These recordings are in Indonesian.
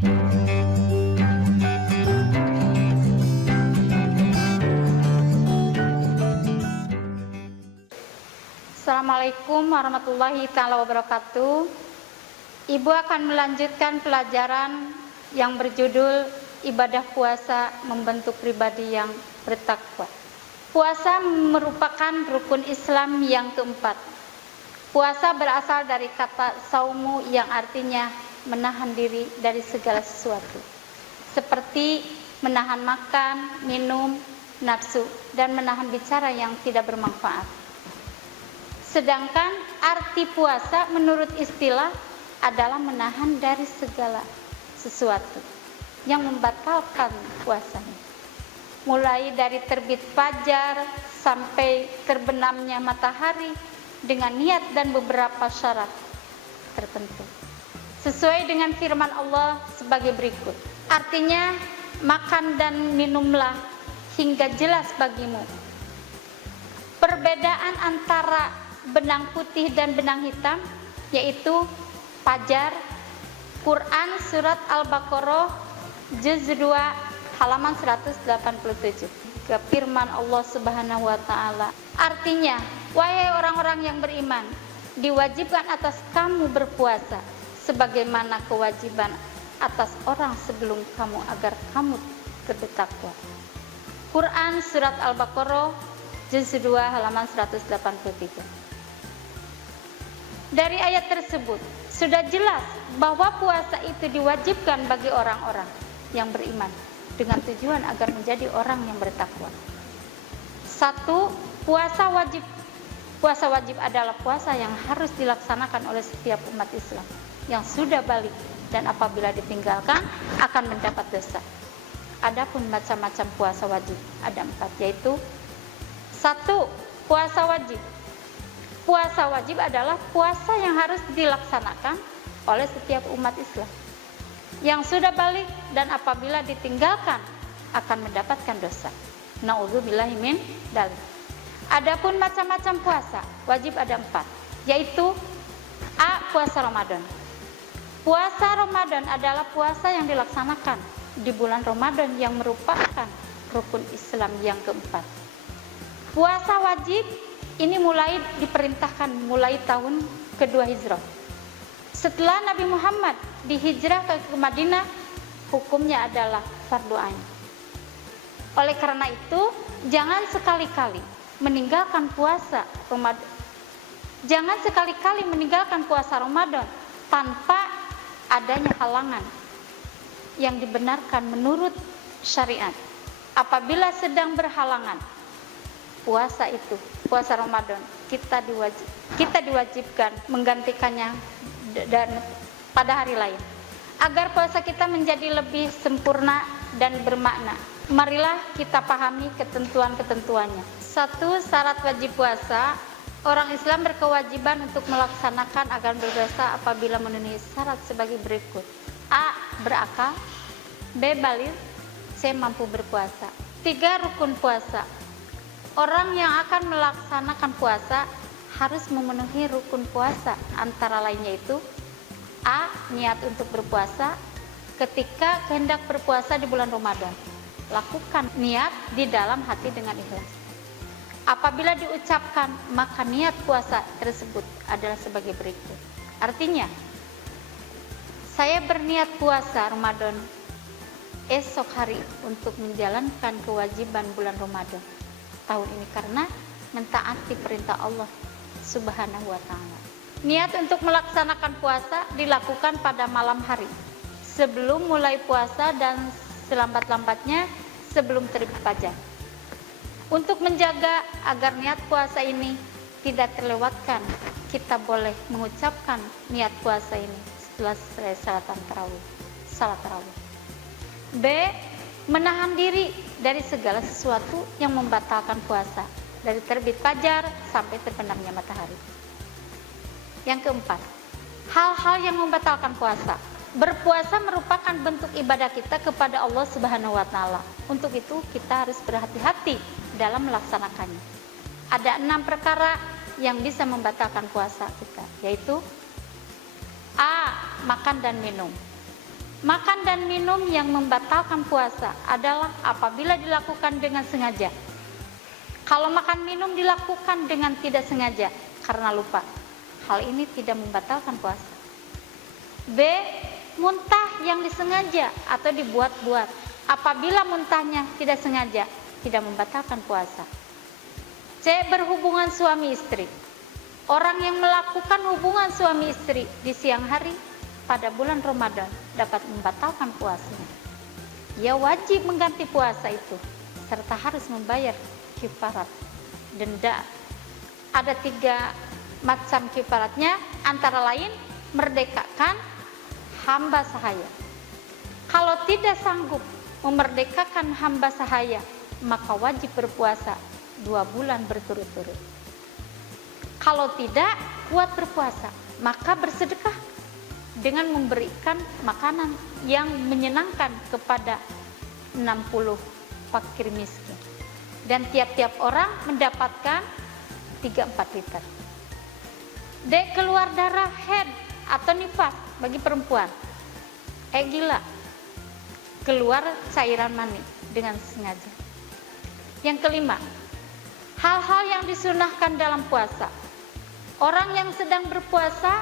Assalamualaikum warahmatullahi taala wabarakatuh. Ibu akan melanjutkan pelajaran yang berjudul Ibadah Puasa Membentuk Pribadi yang Bertakwa. Puasa merupakan rukun Islam yang keempat. Puasa berasal dari kata saumu yang artinya menahan diri dari segala sesuatu, seperti menahan makan, minum, nafsu, dan menahan bicara yang tidak bermanfaat. Sedangkan arti puasa menurut istilah adalah menahan dari segala sesuatu yang membatalkan puasanya. Mulai dari terbit fajar sampai terbenamnya matahari dengan niat dan beberapa syarat tertentu. Sesuai dengan firman Allah sebagai berikut. Artinya, makan dan minumlah hingga jelas bagimu perbedaan antara benang putih dan benang hitam, yaitu fajar. Quran surat Al-Baqarah juz 2 halaman 187. Ke firman Allah Subhanahu wa taala. Artinya, wahai orang-orang yang beriman, diwajibkan atas kamu berpuasa sebagaimana kewajiban atas orang sebelum kamu agar kamu bertakwa. Quran surat Al-Baqarah juz 2 halaman 183. Dari ayat tersebut sudah jelas bahwa puasa itu diwajibkan bagi orang-orang yang beriman dengan tujuan agar menjadi orang yang bertakwa. 1. Puasa wajib. Puasa wajib adalah puasa yang harus dilaksanakan oleh setiap umat Islam yang sudah balik, dan apabila ditinggalkan akan mendapat dosa. Adapun macam-macam puasa wajib ada 4, yaitu 1. Puasa wajib. Puasa wajib adalah puasa yang harus dilaksanakan oleh setiap umat Islam yang sudah balik, dan apabila ditinggalkan akan mendapatkan dosa. Na'udzubillahi min dzalik. Adapun macam-macam puasa wajib ada 4, yaitu A. Puasa Ramadan. Puasa Ramadan adalah puasa yang dilaksanakan di bulan Ramadan yang merupakan rukun Islam yang keempat. Puasa wajib ini mulai diperintahkan mulai tahun kedua Hijrah. Setelah Nabi Muhammad dihijrah ke Madinah, hukumnya adalah fardu ain. Oleh karena itu, jangan sekali-kali meninggalkan puasa Ramadan. Jangan sekali-kali meninggalkan puasa Ramadan tanpa adanya halangan yang dibenarkan menurut syariat. Apabila sedang berhalangan puasa itu, puasa Ramadan, kita diwajibkan menggantikannya dan pada hari lain agar puasa kita menjadi lebih sempurna dan bermakna. Marilah kita pahami ketentuan-ketentuannya. 1. Syarat wajib puasa. Orang Islam berkewajiban untuk melaksanakan agar berdosa apabila memenuhi syarat sebagai berikut. A. Berakal. B. Baligh. C. Mampu berpuasa. 3. Rukun puasa. Orang yang akan melaksanakan puasa harus memenuhi rukun puasa, antara lainnya itu A. Niat untuk berpuasa ketika hendak berpuasa di bulan Ramadan. Lakukan niat di dalam hati dengan ikhlas. Apabila diucapkan, maka niat puasa tersebut adalah sebagai berikut. Artinya, saya berniat puasa Ramadan esok hari untuk menjalankan kewajiban bulan Ramadan tahun ini karena mentaati perintah Allah Subhanahu wa taala. Niat untuk melaksanakan puasa dilakukan pada malam hari sebelum mulai puasa dan selambat-lambatnya sebelum terbit fajar. Untuk menjaga agar niat puasa ini tidak terlewatkan, kita boleh mengucapkan niat puasa ini setelah selesai salat tarawih. B. Menahan diri dari segala sesuatu yang membatalkan puasa, dari terbit fajar sampai terbenamnya matahari. Yang keempat, hal-hal yang membatalkan puasa. Berpuasa merupakan bentuk ibadah kita kepada Allah Subhanahu wa taala. Untuk itu kita harus berhati-hati dalam melaksanakannya. Ada 6 perkara yang bisa membatalkan puasa kita, yaitu A. Makan dan minum. Makan dan minum yang membatalkan puasa adalah apabila dilakukan dengan sengaja. Kalau makan minum dilakukan dengan tidak sengaja karena lupa, hal ini tidak membatalkan puasa. B. Muntah yang disengaja atau dibuat-buat. Apabila muntahnya tidak sengaja, tidak membatalkan puasa. C. Berhubungan suami istri. Orang yang melakukan hubungan suami istri di siang hari pada bulan Ramadan dapat membatalkan puasanya. Ia wajib mengganti puasa itu serta harus membayar kifarat denda. Ada 3 macam kifaratnya, antara lain merdekakan hamba sahaya. Kalau tidak sanggup memerdekakan hamba sahaya, maka wajib berpuasa 2 bulan berturut-turut. Kalau tidak kuat berpuasa, maka bersedekah dengan memberikan makanan yang menyenangkan kepada 60 fakir miskin. Dan tiap-tiap orang mendapatkan 3-4 liter. D. Keluar darah haid atau nifas bagi perempuan. Gila. Keluar cairan mani dengan sengaja. Yang kelima, hal-hal yang disunahkan dalam puasa. Orang yang sedang berpuasa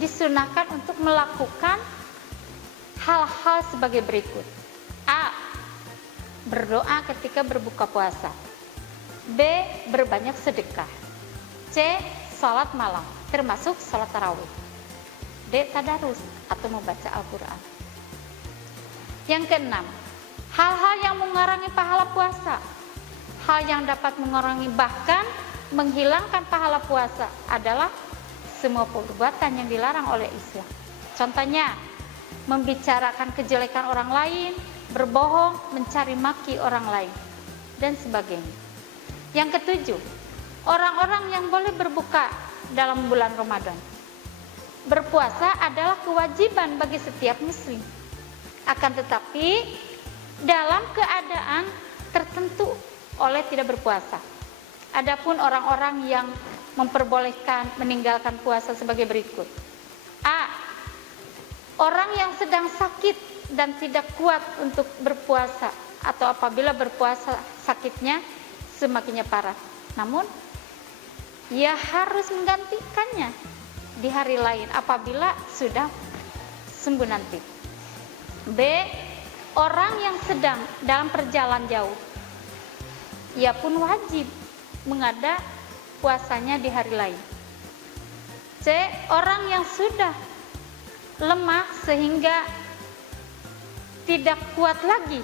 disunahkan untuk melakukan hal-hal sebagai berikut. A. Berdoa ketika berbuka puasa. B. Berbanyak sedekah. C. Salat malam, termasuk salat tarawih. D. Tadarus atau membaca Al-Quran. Yang keenam, hal-hal yang mengurangi pahala puasa. Hal yang dapat mengurangi bahkan menghilangkan pahala puasa adalah semua perbuatan yang dilarang oleh Islam. Contohnya, membicarakan kejelekan orang lain, berbohong, mencari maki orang lain, dan sebagainya. Yang ketujuh, orang-orang yang boleh berbuka dalam bulan Ramadan. Berpuasa adalah kewajiban bagi setiap muslim. Akan tetapi, dalam keadaan tertentu oleh tidak berpuasa. Adapun orang-orang yang memperbolehkan meninggalkan puasa sebagai berikut. A. Orang yang sedang sakit dan tidak kuat untuk berpuasa, atau apabila berpuasa sakitnya semakinnya parah. Namun, ia harus menggantikannya di hari lain apabila sudah sembuh nanti. B. Orang yang sedang dalam perjalanan jauh. Ia pun wajib mengada puasanya di hari lain. C. Orang yang sudah lemah sehingga tidak kuat lagi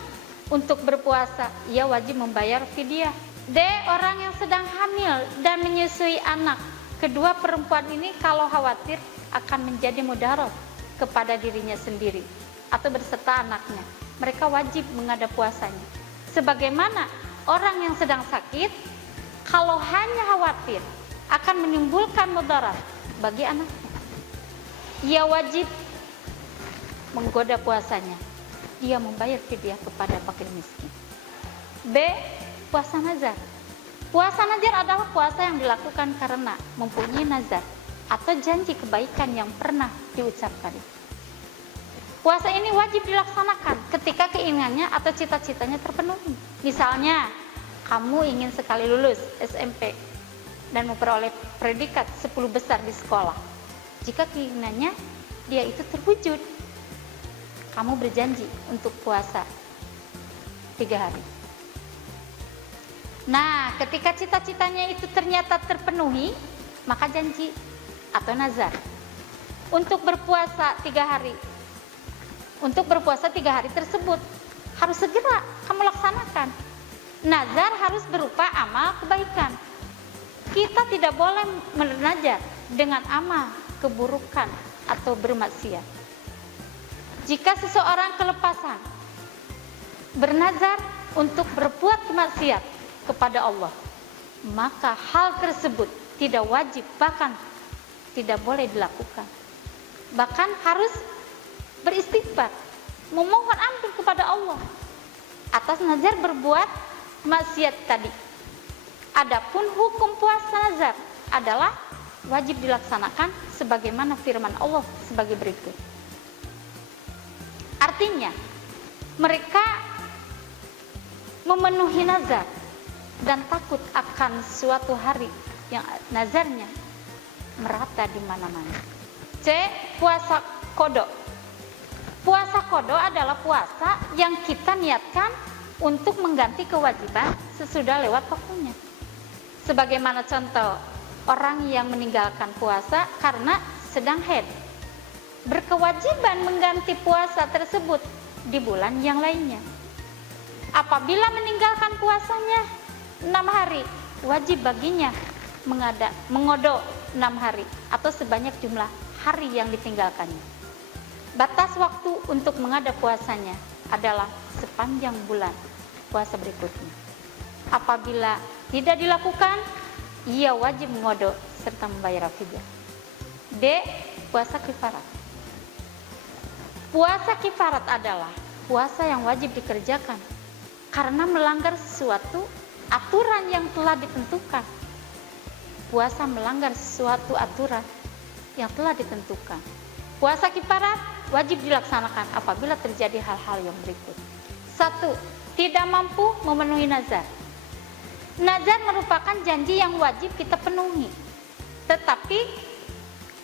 untuk berpuasa, ia wajib membayar fidyah. D. Orang yang sedang hamil dan menyusui anak. Kedua perempuan ini kalau khawatir akan menjadi mudarat kepada dirinya sendiri atau berserta anaknya, mereka wajib mengada puasanya. Sebagaimana orang yang sedang sakit, kalau hanya khawatir akan menimbulkan mudarat bagi anaknya, ia wajib menggoda puasanya. Dia membayar fidyah kepada fakir miskin. B. Puasa nazar. Puasa nazar adalah puasa yang dilakukan karena mempunyai nazar atau janji kebaikan yang pernah diucapkan. Puasa ini wajib dilaksanakan ketika keinginannya atau cita-citanya terpenuhi. Misalnya, kamu ingin sekali lulus SMP dan memperoleh predikat 10 besar di sekolah. Jika keinginannya dia itu terwujud, kamu berjanji untuk puasa 3 hari. Nah, ketika cita-citanya itu ternyata terpenuhi, maka janji atau nazar untuk berpuasa 3 hari. Untuk berpuasa 3 hari tersebut harus segera kamu laksanakan. Nazar harus berupa amal kebaikan. Kita tidak boleh bernazar dengan amal keburukan atau bermaksiat. Jika seseorang kelepasan bernazar untuk berbuat maksiat kepada Allah, maka hal tersebut tidak wajib, bahkan tidak boleh dilakukan. Bahkan harus beristighfar, memohon ampun kepada Allah atas nazar berbuat maksiat tadi. Adapun hukum puasa nazar adalah wajib dilaksanakan sebagaimana firman Allah sebagai berikut. Artinya, mereka memenuhi nazar dan takut akan suatu hari yang nazarnya merata di mana-mana. C. Puasa qada. Puasa qada adalah puasa yang kita niatkan untuk mengganti kewajiban sesudah lewat waktunya. Sebagaimana contoh, orang yang meninggalkan puasa karena sedang haid, berkewajiban mengganti puasa tersebut di bulan yang lainnya. Apabila meninggalkan puasanya 6 hari, wajib baginya mengodok 6 hari atau sebanyak jumlah hari yang ditinggalkannya. Batas waktu untuk mengada puasanya adalah sepanjang bulan puasa berikutnya. Apabila tidak dilakukan, ia wajib mengodok serta membayar fidyah. D. Puasa kifarat. Puasa kifarat adalah puasa yang wajib dikerjakan karena melanggar sesuatu aturan yang telah ditentukan. Puasa melanggar sesuatu aturan yang telah ditentukan. Puasa kifarat wajib dilaksanakan apabila terjadi hal-hal yang berikut. 1. Tidak mampu memenuhi nazar. Nazar merupakan janji yang wajib kita penuhi. Tetapi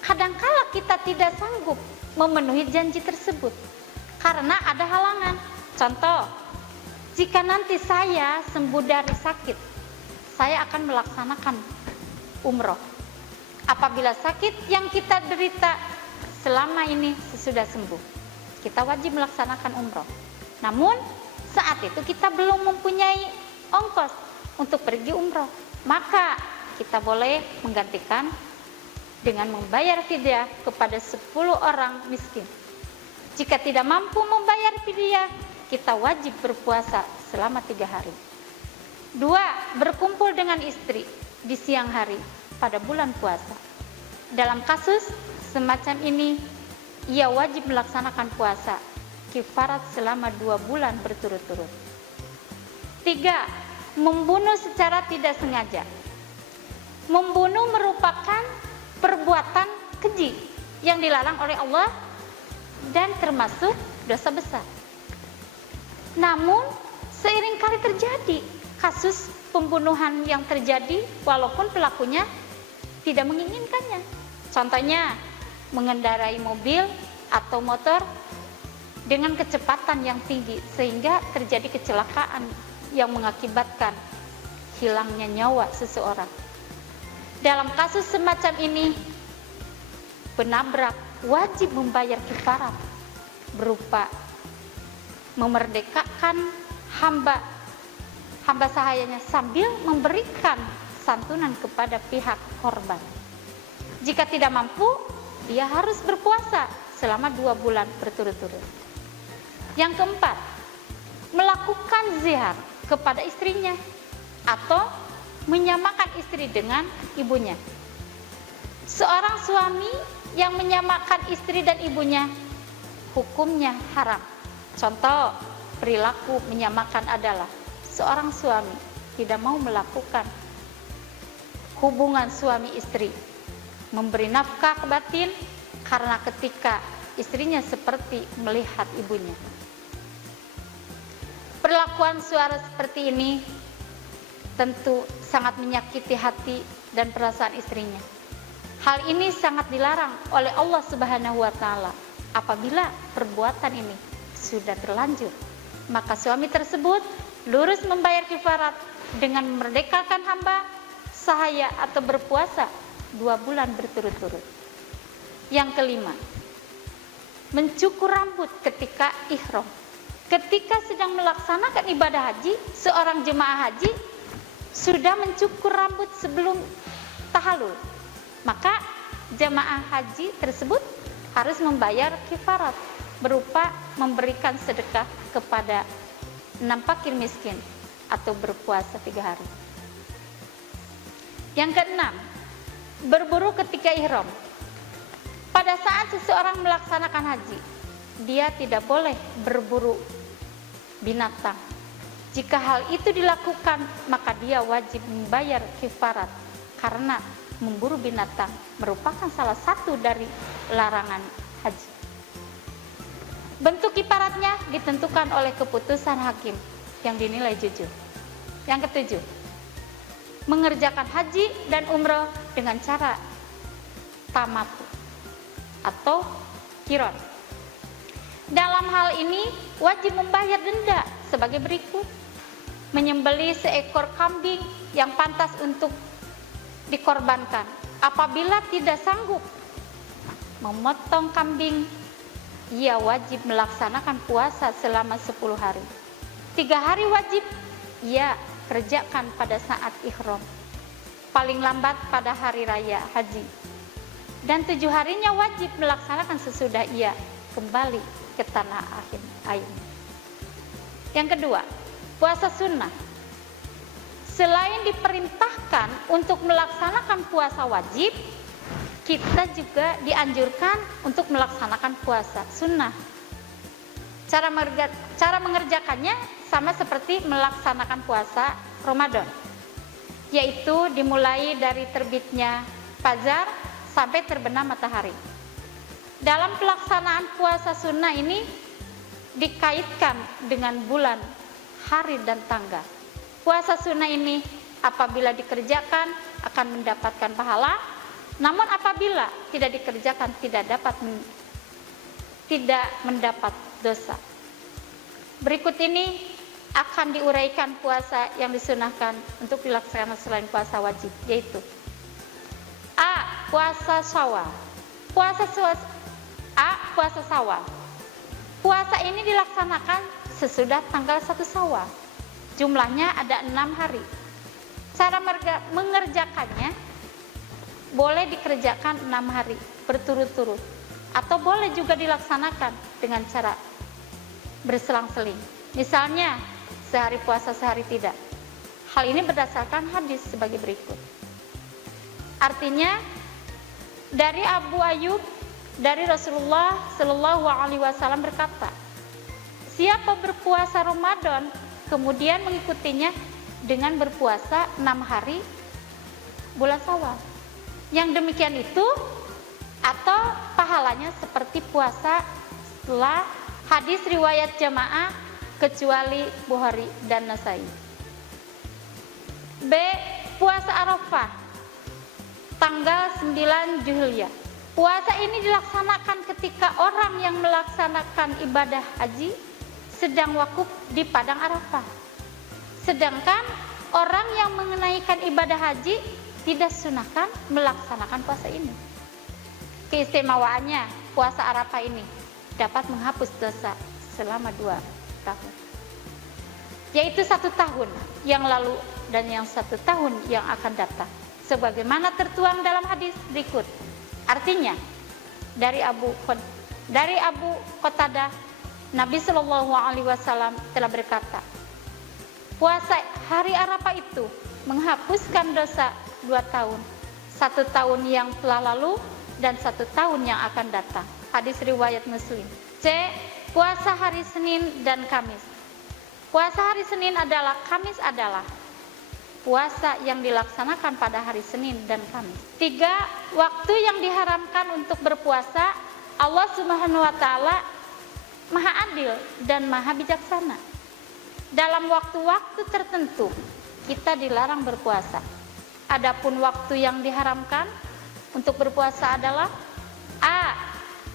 kadangkala kita tidak sanggup memenuhi janji tersebut karena ada halangan. Contoh, jika nanti saya sembuh dari sakit, saya akan melaksanakan umroh. Apabila sakit yang kita derita selama ini sesudah sembuh, kita wajib melaksanakan umroh. Namun saat itu kita belum mempunyai ongkos untuk pergi umroh, maka kita boleh menggantikan dengan membayar fidyah kepada 10 orang miskin. Jika tidak mampu membayar fidyah, kita wajib berpuasa selama 3 hari. 2. Berkumpul dengan istri di siang hari pada bulan puasa. Dalam kasus semacam ini, ia wajib melaksanakan puasa kifarat selama 2 bulan berturut-turut. 3. Membunuh secara tidak sengaja. Membunuh merupakan perbuatan keji yang dilarang oleh Allah dan termasuk dosa besar. Namun seiring kali terjadi kasus pembunuhan yang terjadi walaupun pelakunya tidak menginginkannya. Contohnya mengendarai mobil atau motor dengan kecepatan yang tinggi sehingga terjadi kecelakaan yang mengakibatkan hilangnya nyawa seseorang. Dalam kasus semacam ini, penabrak wajib membayar kifarat berupa memerdekakan hamba sahayanya sambil memberikan santunan kepada pihak korban. Jika tidak mampu, dia harus berpuasa selama 2 bulan berturut-turut. Yang keempat, melakukan zihar kepada istrinya atau menyamakan istri dengan ibunya. Seorang suami yang menyamakan istri dan ibunya hukumnya haram. Contoh perilaku menyamakan adalah seorang suami tidak mau melakukan hubungan suami istri, memberi nafkah batin karena ketika istrinya seperti melihat ibunya. Perlakuan suara seperti ini tentu sangat menyakiti hati dan perasaan istrinya. Hal ini sangat dilarang oleh Allah Subhanahu wa taala. Apabila perbuatan ini sudah terlanjur, maka suami tersebut lurus membayar kifarat dengan memerdekakan hamba sahaya atau berpuasa 2 bulan berturut-turut. Yang kelima, mencukur rambut ketika ihram. Ketika sedang melaksanakan ibadah haji, seorang jemaah haji sudah mencukur rambut sebelum tahallul, maka jemaah haji tersebut harus membayar kifarat berupa memberikan sedekah kepada 6 fakir miskin atau berpuasa 3 hari. Yang keenam, berburu ketika ihram. Pada saat seseorang melaksanakan haji, dia tidak boleh berburu binatang. Jika hal itu dilakukan, maka dia wajib membayar kifarat karena memburu binatang merupakan salah satu dari larangan haji. Bentuk kifaratnya ditentukan oleh keputusan hakim yang dinilai jujur. Yang ketujuh, mengerjakan haji dan umroh dengan cara tamattu atau qiran. Dalam hal ini wajib membayar denda sebagai berikut: menyembelih seekor kambing yang pantas untuk dikorbankan. Apabila tidak sanggup memotong kambing, ia wajib melaksanakan puasa selama 10 hari. 3 hari wajib ia kerjakan pada saat ihram, paling lambat pada hari raya haji, dan 7 harinya wajib melaksanakan sesudah ia kembali ke tanah air. Yang kedua, puasa sunnah. Selain diperintahkan untuk melaksanakan puasa wajib, kita juga dianjurkan untuk melaksanakan puasa sunnah. Cara mengerjakannya sama seperti melaksanakan puasa Ramadan, yaitu dimulai dari terbitnya fajar sampai terbenam matahari. Dalam pelaksanaan puasa sunnah ini dikaitkan dengan bulan, hari, dan tanggal. Puasa sunnah ini apabila dikerjakan akan mendapatkan pahala, namun apabila tidak dikerjakan tidak mendapat dosa. Berikut ini akan diuraikan puasa yang disunahkan untuk dilaksanakan selain puasa wajib, yaitu A. Puasa Syawal. Puasa Syawal. Puasa ini dilaksanakan sesudah tanggal 1 Syawal. Jumlahnya ada 6 hari. Cara mengerjakannya boleh dikerjakan 6 hari berturut-turut, atau boleh juga dilaksanakan dengan cara berselang-seling. Misalnya sehari puasa sehari tidak. Hal ini berdasarkan hadis sebagai berikut. Artinya dari Abu Ayyub dari Rasulullah Shallallahu Alaihi Wasallam berkata, siapa berpuasa Ramadan kemudian mengikutinya dengan berpuasa 6 hari bulan Syawal, yang demikian itu atau pahalanya seperti puasa setelah hadis riwayat jamaah kecuali Bukhari dan Nasai. B. Puasa Arafah tanggal 9 Zulhijjah. Puasa ini dilaksanakan ketika orang yang melaksanakan ibadah haji sedang wakuf di padang Arafah. Sedangkan orang yang menunaikan ibadah haji tidak sunahkan melaksanakan puasa ini. Keistimewaannya, puasa Arafah ini dapat menghapus dosa selama 2 tahun, yaitu 1 tahun yang lalu dan yang 1 tahun yang akan datang, sebagaimana tertuang dalam hadis berikut. Artinya dari Abu Qatadah, Nabi Shallallahu Alaihi Wasallam telah berkata, puasa hari Arafah itu menghapuskan dosa 2 tahun, 1 tahun yang telah lalu dan 1 tahun yang akan datang. Hadis riwayat Muslim. C. Puasa hari Senin dan Kamis. Puasa hari Senin adalah Kamis adalah puasa yang dilaksanakan pada hari Senin dan Kamis. 3. Waktu yang diharamkan untuk berpuasa. Allah Subhanahu wa taala Maha adil dan maha bijaksana. Dalam waktu-waktu tertentu kita dilarang berpuasa. Adapun waktu yang diharamkan untuk berpuasa adalah A.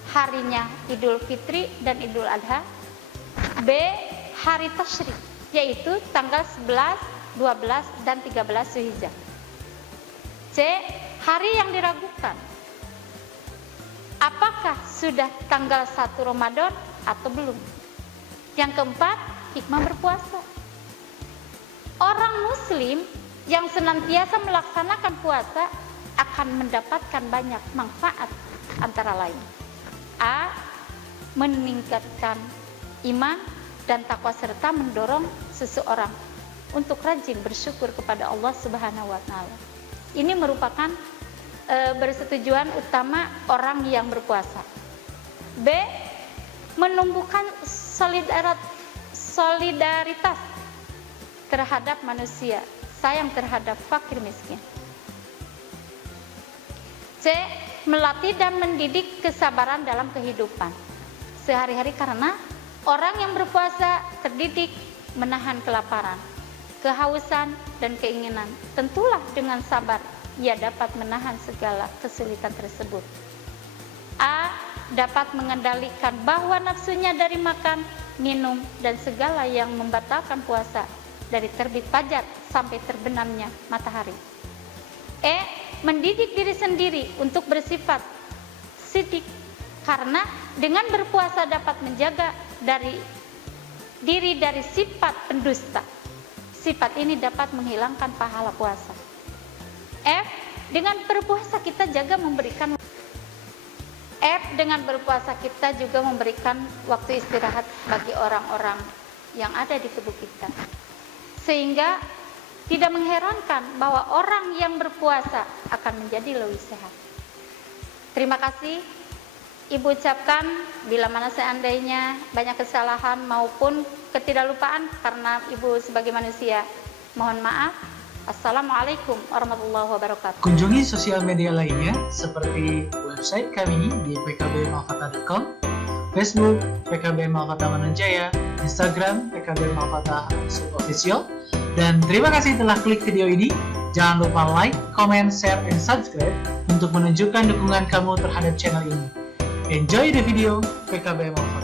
Harinya Idul Fitri dan Idul Adha. B. Hari Tasyrik, yaitu tanggal 11, 12, dan 13 Zulhijjah. C. Hari yang diragukan, apakah sudah tanggal 1 Ramadan atau belum. Yang keempat, hikmah berpuasa. Orang muslim yang senantiasa melaksanakan puasa akan mendapatkan banyak manfaat, antara lain A. Meningkatkan iman dan takwa serta mendorong seseorang untuk rajin bersyukur kepada Allah Subhanahu wa taala. Ini merupakan persetujuan utama orang yang berpuasa. B. Menumbuhkan solidaritas terhadap manusia, sayang terhadap fakir miskin. C. Melatih dan mendidik kesabaran dalam kehidupan. sehari-hari karena orang yang berpuasa terdidik menahan kelaparan, kehausan, dan keinginan. Tentulah dengan sabar ia dapat menahan segala kesulitan tersebut. A. Dapat mengendalikan bahwa nafsunya dari makan, minum, dan segala yang membatalkan puasa dari terbit fajar sampai terbenamnya matahari. E. Mendidik diri sendiri untuk bersifat sidik, karena dengan berpuasa dapat menjaga diri dari sifat pendusta. Sifat ini dapat menghilangkan pahala puasa. F. Dengan berpuasa kita juga memberikan waktu istirahat bagi orang-orang yang ada di tubuh kita. Sehingga tidak mengherankan bahwa orang yang berpuasa akan menjadi lebih sehat. Terima kasih Ibu ucapkan, bila mana seandainya banyak kesalahan maupun ketidaklupaan karena Ibu sebagai manusia, mohon maaf. Assalamualaikum warahmatullahi wabarakatuh. Kunjungi sosial media lainnya seperti website kami di pkbmalfata.com, Facebook PKB Malfata Manunjaya, Instagram PKB Malfata Official. Dan terima kasih telah klik video ini. Jangan lupa like, comment, share, dan subscribe untuk menunjukkan dukungan kamu terhadap channel ini. Enjoy the video PKB Malfata.